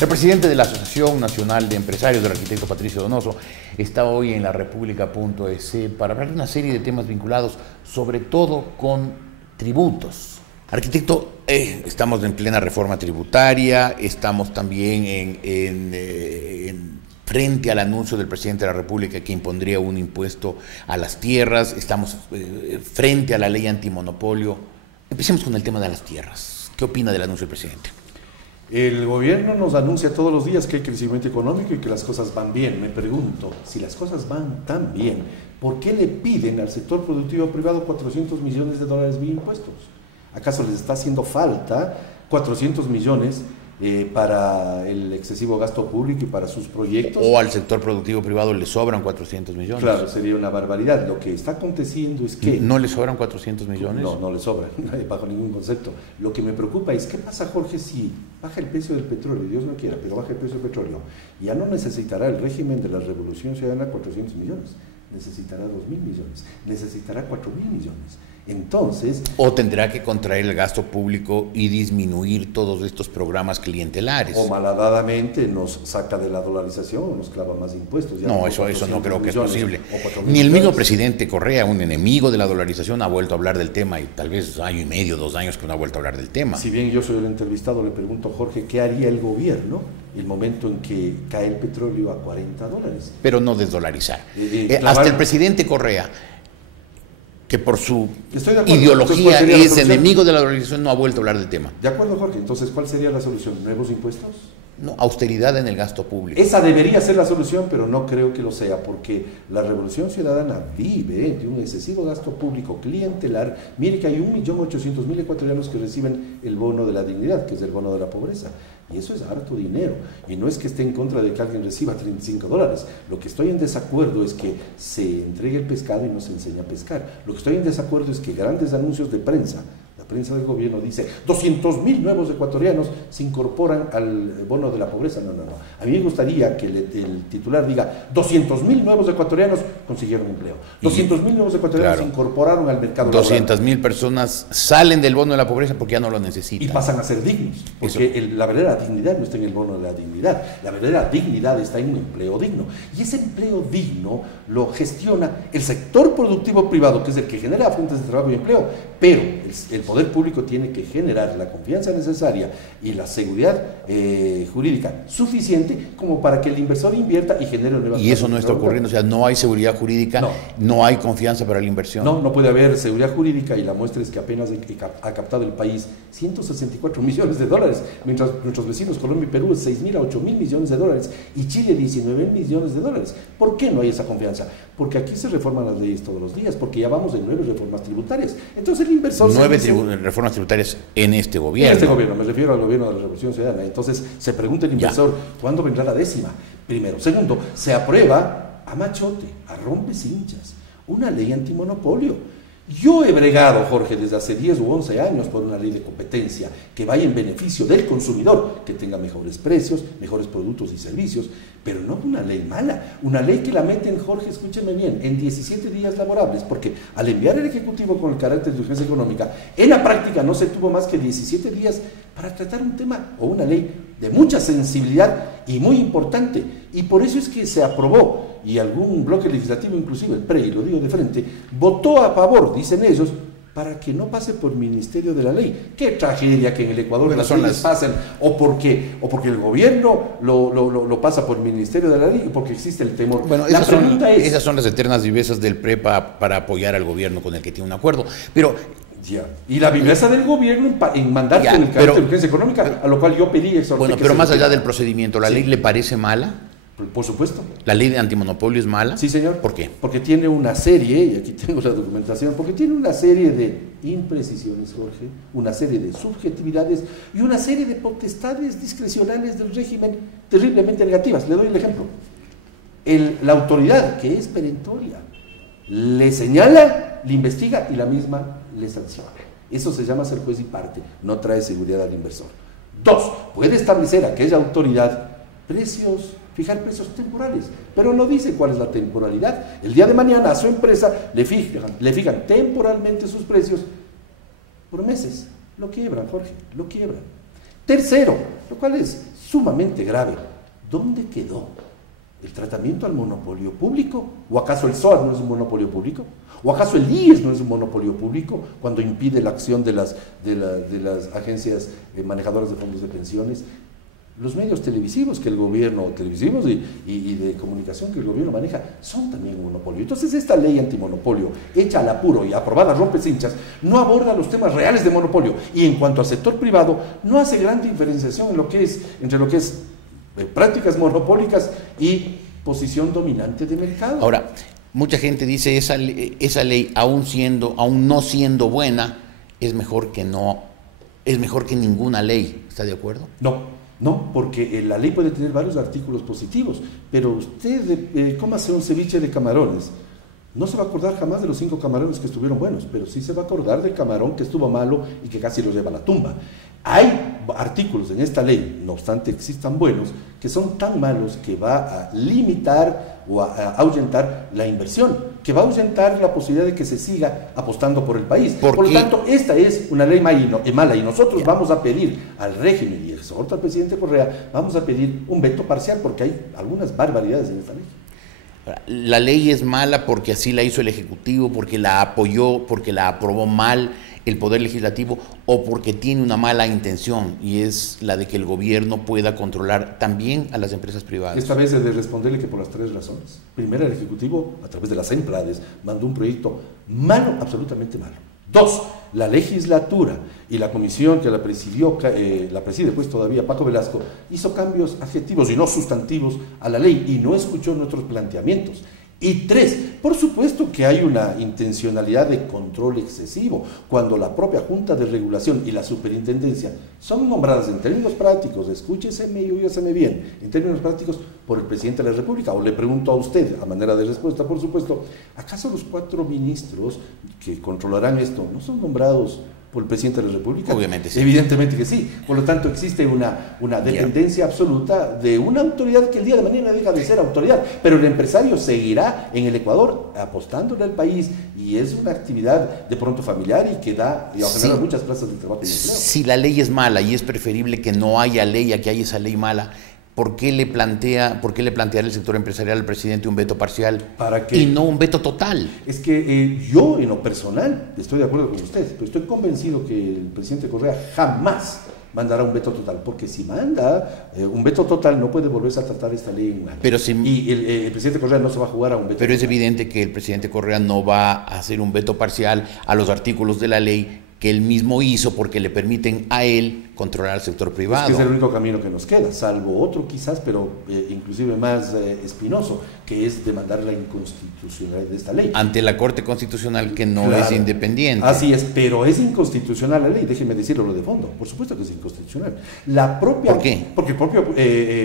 El presidente de la Asociación Nacional de Empresarios, del arquitecto Patricio Donoso, está hoy en la República.es para hablar de una serie de temas vinculados sobre todo con tributos. Arquitecto, estamos en plena reforma tributaria, estamos también frente al anuncio del presidente de la República que impondría un impuesto a las tierras, estamos frente a la ley antimonopolio. Empecemos con el tema de las tierras. ¿Qué opina del anuncio del presidente? El gobierno nos anuncia todos los días que hay crecimiento económico y que las cosas van bien. Me pregunto, si las cosas van tan bien, ¿por qué le piden al sector productivo privado 400 millones de dólares vía impuestos? ¿Acaso les está haciendo falta 400 millones para el excesivo gasto público y para sus proyectos? ¿O al sector productivo privado le sobran 400 millones? Claro, sería una barbaridad. Lo que está aconteciendo es que... ¿No le sobran 400 millones? No, no le sobran, bajo ningún concepto. Lo que me preocupa es, ¿qué pasa, Jorge, si baja el precio del petróleo? Dios no quiera, pero baja el precio del petróleo. Ya no necesitará el régimen de la Revolución Ciudadana 400 millones, necesitará 2.000 millones, necesitará 4.000 millones. Entonces... O tendrá que contraer el gasto público y disminuir todos estos programas clientelares. O malhadadamente nos saca de la dolarización o nos clava más impuestos. Ya no, eso no creo que es posible. Ni el mismo presidente Correa, un enemigo de la dolarización, ha vuelto a hablar del tema, y tal vez año y medio, 2 años que no ha vuelto a hablar del tema. Si bien yo soy el entrevistado, le pregunto, Jorge, ¿qué haría el gobierno el momento en que cae el petróleo a $40? Pero no desdolarizar. Hasta el presidente Correa, que por su ideología es enemigo de la dolarización, no ha vuelto a hablar del tema. De acuerdo, Jorge. Entonces, ¿cuál sería la solución? ¿Nuevos impuestos? No, austeridad en el gasto público. Esa debería ser la solución, pero no creo que lo sea, porque la Revolución Ciudadana vive de un excesivo gasto público clientelar. Mire que hay 1.800.000 ecuatorianos que reciben el bono de la dignidad, que es el bono de la pobreza. Y eso es harto dinero. Y no es que esté en contra de que alguien reciba $35. Lo que estoy en desacuerdo es que se entregue el pescado y no se enseña a pescar. Lo que estoy en desacuerdo es que grandes anuncios de prensa, la prensa del gobierno dice 200.000 nuevos ecuatorianos se incorporan al bono de la pobreza. No. A mí me gustaría que el titular diga 200.000 nuevos ecuatorianos consiguieron empleo. 200.000 nuevos ecuatorianos se incorporaron al mercado laboral. 200.000 personas salen del bono de la pobreza porque ya no lo necesitan. Y pasan a ser dignos. Porque la verdadera dignidad no está en el bono de la dignidad. La verdadera dignidad está en un empleo digno. Y ese empleo digno lo gestiona el sector productivo privado, que es el que genera fuentes de trabajo y empleo. Pero el poder público tiene que generar la confianza necesaria y la seguridad jurídica suficiente como para que el inversor invierta y genere nuevas. Y eso no está ocurriendo, o sea, no hay seguridad jurídica, no hay confianza para la inversión. No puede haber seguridad jurídica, y la muestra es que apenas ha captado el país 164 millones de dólares, mientras nuestros vecinos Colombia y Perú es 6.000 a 8.000 millones de dólares y Chile 19.000 millones de dólares. ¿Por qué no hay esa confianza? Porque aquí se reforman las leyes todos los días, porque ya vamos en 9 reformas tributarias. Entonces el inversor... 9 reformas tributarias en este gobierno. En este gobierno, me refiero al gobierno de la Revolución Ciudadana. Entonces se pregunta el inversor, ¿cuándo vendrá la 10ª? Primero. Segundo, se aprueba a machote, a rompecinchas, una ley antimonopolio. Yo he bregado, Jorge, desde hace 10 u 11 años por una ley de competencia que vaya en beneficio del consumidor, que tenga mejores precios, mejores productos y servicios, pero no una ley mala, una ley que la meten, Jorge, escúcheme bien, en 17 días laborables, porque al enviar el Ejecutivo con el carácter de urgencia económica, en la práctica no se tuvo más que 17 días para tratar un tema o una ley de mucha sensibilidad y muy importante, y por eso es que se aprobó, y algún bloque legislativo, inclusive el PRE, y lo digo de frente, votó a favor, dicen ellos, para que no pase por Ministerio de la Ley. Qué tragedia que en el Ecuador las leyes pasen, o porque el gobierno lo pasa por Ministerio de la Ley, y porque existe el temor. Bueno, esas son las eternas vivezas del PRE para apoyar al gobierno con el que tiene un acuerdo, pero... Y la viveza del gobierno en mandar con el carácter de urgencia económica, a lo cual yo pedí exhorté. Bueno, pero más allá del procedimiento, ¿la ley le parece mala? Por supuesto. ¿La ley de antimonopolio es mala? Sí, señor. ¿Por qué? Porque tiene una serie, y aquí tengo la documentación, porque tiene una serie de imprecisiones, Jorge, una serie de subjetividades y una serie de potestades discrecionales del régimen terriblemente negativas. Le doy el ejemplo. La autoridad, que es perentoria, le señala, le investiga y la misma le sanciona. Eso se llama ser juez y parte, no trae seguridad al inversor. 2, puede establecer aquella autoridad fijar precios temporales, pero no dice cuál es la temporalidad. El día de mañana a su empresa le fijan temporalmente sus precios por meses. Lo quiebran, Jorge, lo quiebran. Tercero, lo cual es sumamente grave. ¿Dónde quedó el tratamiento al monopolio público? ¿O acaso el SOAT no es un monopolio público? ¿O acaso el IES no es un monopolio público cuando impide la acción de las agencias manejadoras de fondos de pensiones? Los medios televisivos que el gobierno, televisivos y de comunicación que el gobierno maneja, son también un monopolio. Entonces esta ley antimonopolio, hecha al apuro y aprobada a rompecinchas, no aborda los temas reales de monopolio, y en cuanto al sector privado, no hace gran diferenciación entre lo que es prácticas monopólicas y posición dominante de mercado. Ahora, mucha gente dice esa ley, aún no siendo buena, es mejor que ninguna ley. ¿Está de acuerdo? No, porque la ley puede tener varios artículos positivos, pero usted cómase un ceviche de camarones. No se va a acordar jamás de los 5 camarones que estuvieron buenos, pero sí se va a acordar del camarón que estuvo malo y que casi lo lleva a la tumba. Hay artículos en esta ley, no obstante existan buenos, que son tan malos que va a limitar o a ahuyentar la inversión, que va a ahuyentar la posibilidad de que se siga apostando por el país. Por lo tanto, esta es una ley mala y nosotros vamos a pedir al régimen, y exhorto al presidente Correa, vamos a pedir un veto parcial porque hay algunas barbaridades en esta ley. La ley es mala porque así la hizo el Ejecutivo, porque la apoyó, porque la aprobó mal el Poder Legislativo, o porque tiene una mala intención, y es la de que el gobierno pueda controlar también a las empresas privadas. Esta vez he de responderle que por las 3 razones. Primero, el Ejecutivo, a través de las EMPLADES, mandó un proyecto malo, absolutamente malo. 2, la legislatura y la comisión que la preside pues todavía Paco Velasco, hizo cambios adjetivos y no sustantivos a la ley y no escuchó nuestros planteamientos. Y 3, por supuesto que hay una intencionalidad de control excesivo, cuando la propia Junta de Regulación y la Superintendencia son nombradas en términos prácticos, escúcheseme y óyaseme bien, en términos prácticos por el presidente de la República. O le pregunto a usted, a manera de respuesta, por supuesto, ¿acaso los 4 ministros que controlarán esto no son nombrados por el presidente de la República? Obviamente sí. Evidentemente que sí. Por lo tanto, existe una dependencia absoluta de una autoridad que el día de mañana deja de ser autoridad. Pero el empresario seguirá en el Ecuador apostándole al país, y es una actividad de pronto familiar y que da y genera muchas plazas de trabajo y empleo. Si la ley es mala y es preferible que no haya ley a que haya esa ley mala, ¿por qué le plantea el sector empresarial al presidente un veto parcial y no un veto total? Es que yo, en lo personal, estoy de acuerdo con usted, pero estoy convencido que el presidente Correa jamás mandará un veto total, porque si manda un veto total no puede volverse a tratar esta ley en mal. Y el presidente Correa no se va a jugar a un veto total. Es total. Evidente que el presidente Correa no va a hacer un veto parcial a los artículos de la ley que él mismo hizo, porque le permiten a él controlar al sector privado. Es que es el único camino que nos queda, salvo otro quizás, pero inclusive más espinoso, que es demandar la inconstitucionalidad de esta ley. Ante la Corte Constitucional, que no es independiente. Así es, pero es inconstitucional la ley, déjeme decirlo lo de fondo, por supuesto que es inconstitucional. ¿Por qué? Porque el propio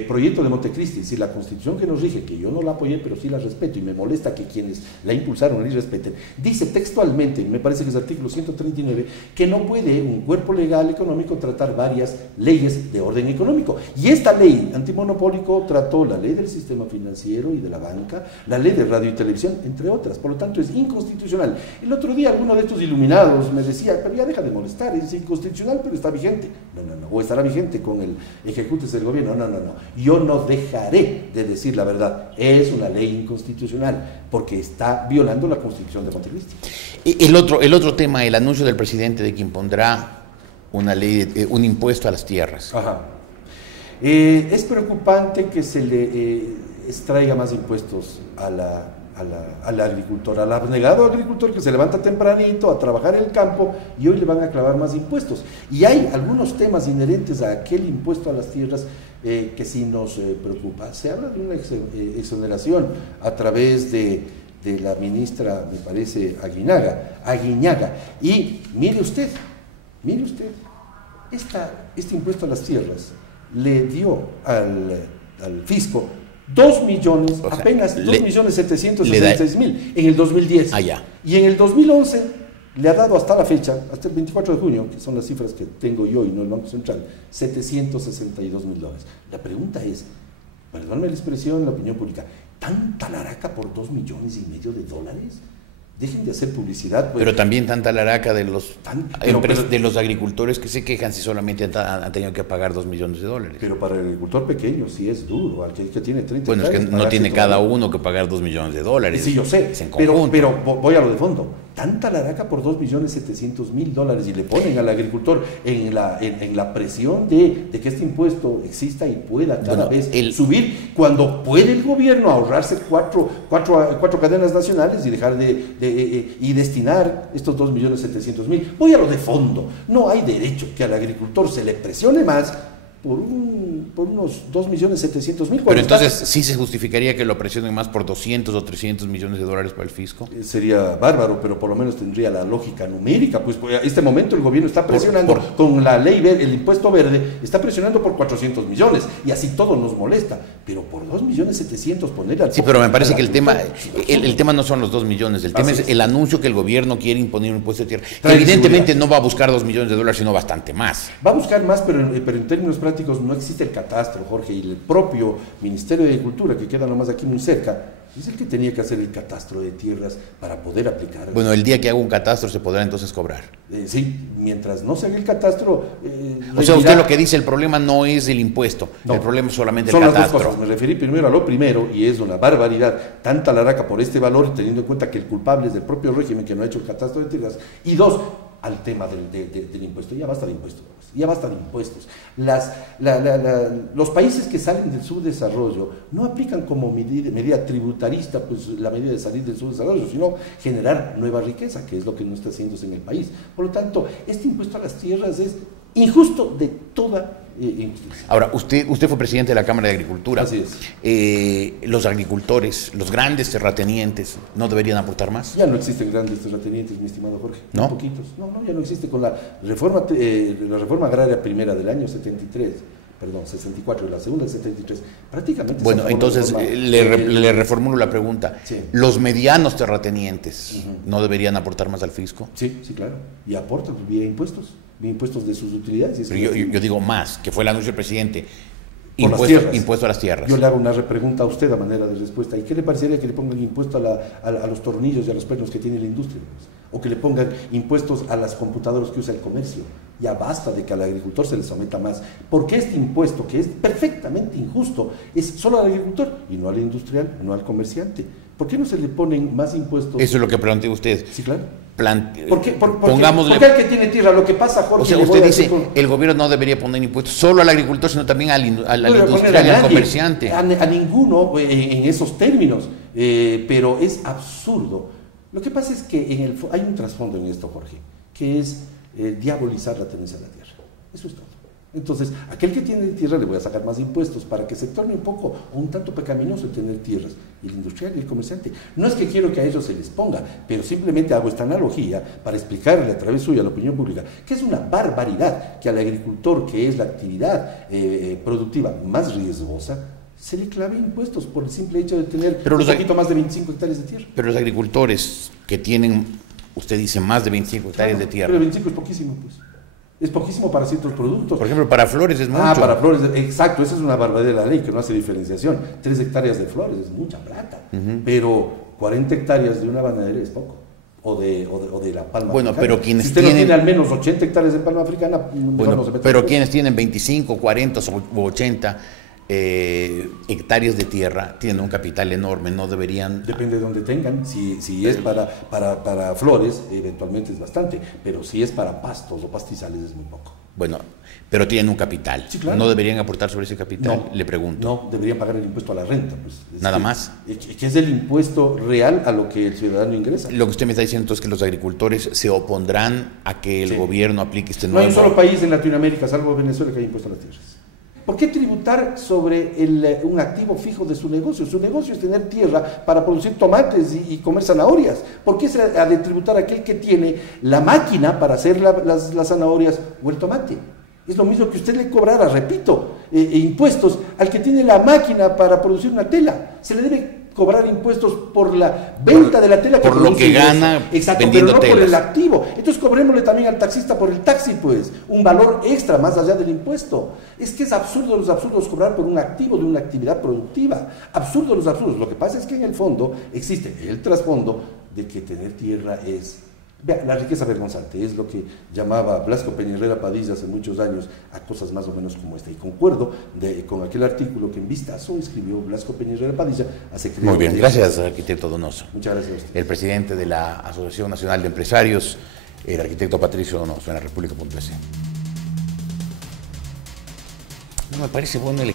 proyecto de Montecristi, si la Constitución que nos rige, que yo no la apoyé, pero sí la respeto, y me molesta que quienes la impulsaron y respeten, dice textualmente, me parece que es el artículo 139, que no puede un cuerpo legal económico tratar varias leyes de orden económico. Y esta ley antimonopólico trató la ley del sistema financiero y de la banca, la ley de radio y televisión, entre otras. Por lo tanto, es inconstitucional. El otro día alguno de estos iluminados me decía, pero ya deja de molestar, es inconstitucional, pero está vigente. No, o estará vigente con el ejecutes del gobierno. No. Yo no dejaré de decir la verdad. Es una ley inconstitucional, porque está violando la Constitución de Montecristi. El otro tema, el anuncio del presidente de que impondrá una ley, un impuesto a las tierras. Ajá. Es preocupante que se le extraiga más impuestos al agricultor, al abnegado agricultor que se levanta tempranito a trabajar en el campo, y hoy le van a clavar más impuestos. Y hay algunos temas inherentes a aquel impuesto a las tierras que sí nos preocupa. Se habla de una exoneración a través de la ministra, me parece, Aguiñaga. Y mire usted, este impuesto a las tierras le dio al fisco 2.766.000 en el 2010. Y en el 2011 le ha dado hasta la fecha, hasta el 24 de junio, que son las cifras que tengo yo y no el Banco Central, $762.000. La pregunta es, perdóname la expresión, la opinión pública, ¿tanta laraca por $2,5 millones? Dejen de hacer publicidad. Pues. Pero también tanta laraca de los pero, de los agricultores que se quejan si solamente han tenido que pagar $2 millones. Pero para el agricultor pequeño sí es duro, al que tiene 30 Bueno, es que no tiene cada uno que pagar $2 millones. Sí, yo sé, pero voy a lo de fondo. Tanta laraca por $2.700.000 y le ponen al agricultor en la presión de que este impuesto exista y pueda cada vez subir, cuando puede el gobierno ahorrarse cuatro cadenas nacionales y dejar y destinar estos $2.700.000. Voy a lo de fondo. No hay derecho que al agricultor se le presione más por unos $2.700.000. Pero entonces sí se justificaría que lo presionen más por $200 o $300 millones para el fisco. Sería bárbaro, pero por lo menos tendría la lógica numérica. Pues a este momento el gobierno está presionando con la ley verde, el impuesto verde, está presionando por 400 millones y así todo nos molesta. Pero por $2.700.000 poner al... Sí, pero me parece que el tema no son los 2 millones, el tema es el anuncio que el gobierno quiere imponer un impuesto de tierra. Que evidentemente no va a buscar $2 millones, sino bastante más. Va a buscar más, pero en términos prácticos no existe el catastro, Jorge, y el propio Ministerio de Agricultura, que queda nomás aquí muy cerca, es el que tenía que hacer el catastro de tierras para poder aplicar. Bueno, el día que haga un catastro se podrá entonces cobrar. Sí, mientras no se haga el catastro... o sea, usted lo que dice, el problema no es el impuesto, el problema es solamente el catastro. Son las dos cosas, me referí primero a lo primero, y es una barbaridad, tanta laraca por este valor, teniendo en cuenta que el culpable es del propio régimen que no ha hecho el catastro de tierras, y dos, al tema del impuesto. Ya basta de impuestos. Los países que salen del subdesarrollo no aplican como medida tributarista pues la medida de salir del subdesarrollo, sino generar nueva riqueza, que es lo que no está haciéndose en el país. Por lo tanto, este impuesto a las tierras es injusto de toda injusticia. Ahora, usted fue presidente de la Cámara de Agricultura. Así es. Los agricultores, los grandes terratenientes, ¿no deberían aportar más? Ya no existen grandes terratenientes, mi estimado Jorge. ¿No? Poquitos. No, ya no existe. Con la reforma agraria primera del año 64, la segunda del 73, prácticamente... Bueno, entonces le reformulo la pregunta. Sí. ¿Los medianos terratenientes no deberían aportar más al fisco? Sí, claro. Y aportan vía impuestos de sus utilidades. Pero yo digo más, que fue el anuncio del presidente. Impuesto a las tierras. Yo le hago una pregunta a usted a manera de respuesta. ¿Y qué le parecería que le pongan impuesto a los tornillos y a los pernos que tiene la industria? O que le pongan impuestos a las computadoras que usa el comercio. Ya basta de que al agricultor se le someta más. Porque este impuesto, que es perfectamente injusto, es solo al agricultor y no al industrial, no al comerciante. ¿Por qué no se le ponen más impuestos? Eso es lo que plantea usted. Sí, claro. ¿Por qué el que tiene tierra? Lo que pasa, Jorge... O sea, usted dice, el gobierno no debería poner impuestos solo al agricultor, sino también al industrial y al comerciante. A ninguno en esos términos, pero es absurdo. Lo que pasa es que hay un trasfondo en esto, Jorge, que es diabolizar la tenencia de la tierra. Eso es todo. Entonces, aquel que tiene tierra le voy a sacar más impuestos para que se torne un poco o un tanto pecaminoso tener tierras. Y el industrial y el comerciante. No es que quiero que a ellos se les ponga, pero simplemente hago esta analogía para explicarle a través suya a la opinión pública que es una barbaridad que al agricultor, que es la actividad productiva más riesgosa, se le clave impuestos por el simple hecho de tener un poquito más de 25 hectáreas de tierra. Pero los agricultores que tienen, usted dice, más de 25 hectáreas de tierra. Pero 25 es poquísimo, pues. Es poquísimo para ciertos productos. Por ejemplo, para flores es mucho. Para flores, exacto, esa es una barbaridad de la ley que no hace diferenciación. 3 hectáreas de flores es mucha plata, pero 40 hectáreas de una bananera es poco. O de la palma africana. Pero quienes si usted no tiene al menos 80 hectáreas de palma africana, no se mete. Pero quienes tienen 25, 40 o 80 hectáreas de tierra tienen un capital enorme, no deberían... Depende de donde tengan, si es para flores, eventualmente es bastante, pero si es para pastos o pastizales es muy poco. Bueno, pero tienen un capital, sí, claro. ¿No deberían aportar sobre ese capital? No, le pregunto. No, deberían pagar el impuesto a la renta. Pues, ¿Nada más? Que es el impuesto real a lo que el ciudadano ingresa. Lo que usted me está diciendo es que los agricultores se opondrán a que el gobierno aplique este nuevo... No hay un solo país en Latinoamérica, salvo Venezuela, que haya impuesto a las tierras. ¿Por qué tributar sobre un activo fijo de su negocio? Su negocio es tener tierra para producir tomates y comer zanahorias. ¿Por qué se ha de tributar aquel que tiene la máquina para hacer las zanahorias o el tomate? Es lo mismo que usted le cobrara, repito, impuestos al que tiene la máquina para producir una tela. Se le debe cobrar impuestos por la venta de la tela que por lo que gana. Exacto, pero no telas. Por el activo. Entonces cobrémosle también al taxista por el taxi, pues, un valor extra más allá del impuesto. Es que es absurdo los absurdos cobrar por un activo de una actividad productiva. Absurdo los absurdos. Lo que pasa es que en el fondo existe el trasfondo de que tener tierra es... Vea, la riqueza vergonzante es lo que llamaba Blasco Peñarrera Padilla hace muchos años a cosas más o menos como esta. Y concuerdo con aquel artículo que en Vistazo escribió Blasco Peñarrera Padilla hace... Muy bien, gracias, arquitecto Donoso. Muchas gracias a usted. El presidente de la Asociación Nacional de Empresarios, el arquitecto Patricio Donoso, en la República.es. No me parece bueno el